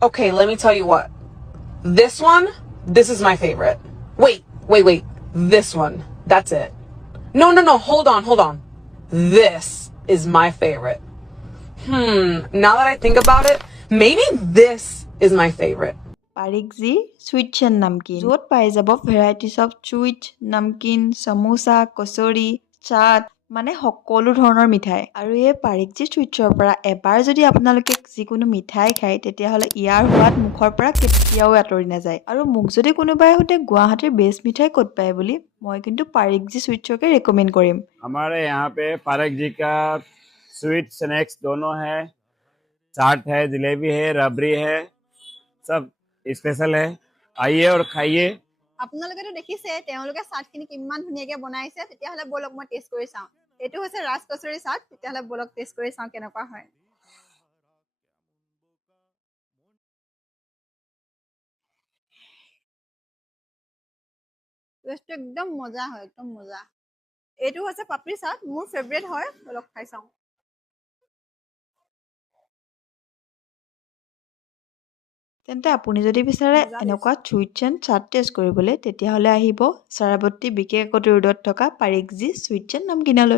Okay, let me tell you what. This is my favorite. Wait. This one. That's it. No. Hold on. This is my favorite. Now that I think about it, maybe this is my favorite. Parikji sweets and namkeen. য'ত পাই যাব varieties of sweet, namkeen, samosa, কচৰি, চাট মানে সকলো ধৰণৰ মিঠাই। আৰু এই পাৰিকজি চুইটছৰ পৰা এবাৰ যদি আপোনালোকে যিকোনো মিঠাই খায় তেতিয়াহ'লে ইয়াৰ সোৱাদ মুখৰ পৰা কেতিয়াও আঁতৰি নাযায়। আৰু মোক যদি কোনোবাই সোধে গুৱাহাটীৰ বেষ্ট মিঠাই ক'ত পায় বুলি মই কিন্তু পাৰিকজি চুইটছকে ৰেকমেণ্ড কৰিম। हमारे यहाँ पे पारक जी का स्वीट स्नैक्स दोनों है, चाट है, जलेबी है, रबड़ी है, सब स्पेशल है। आइए और खाइए। আপোনালোকেতো দেখিছে তেওঁলোকে চাটখিনি কিমান ধুনীয়াকে বনাইছে তেতিয়াহ'লে বলক মই টেষ্ট কৰি চাওঁ এইটো হৈছে ৰাজ কচুৰি চাট তেতিয়াহ'লে বলক টেষ্ট কৰি চাওঁ কেনেকুৱা হয় টেষ্টটো একদম মজা হয় একদম মজা এইটো হৈছে পাপৰি চাট মোৰ ফেভৰেট হয় বলক খাই চাওঁ তেন্তে আপুনি যদি বিচাৰে এনেকুৱা চুইটছ এণ্ড চাট টেষ্ট কৰিবলৈ তেতিয়াহ'লে আহিব চাৰাবত্তি বিকে কটৰি ৰোডত থকা পাৰিকজি চুইটছ এণ্ড নামকিনলৈ।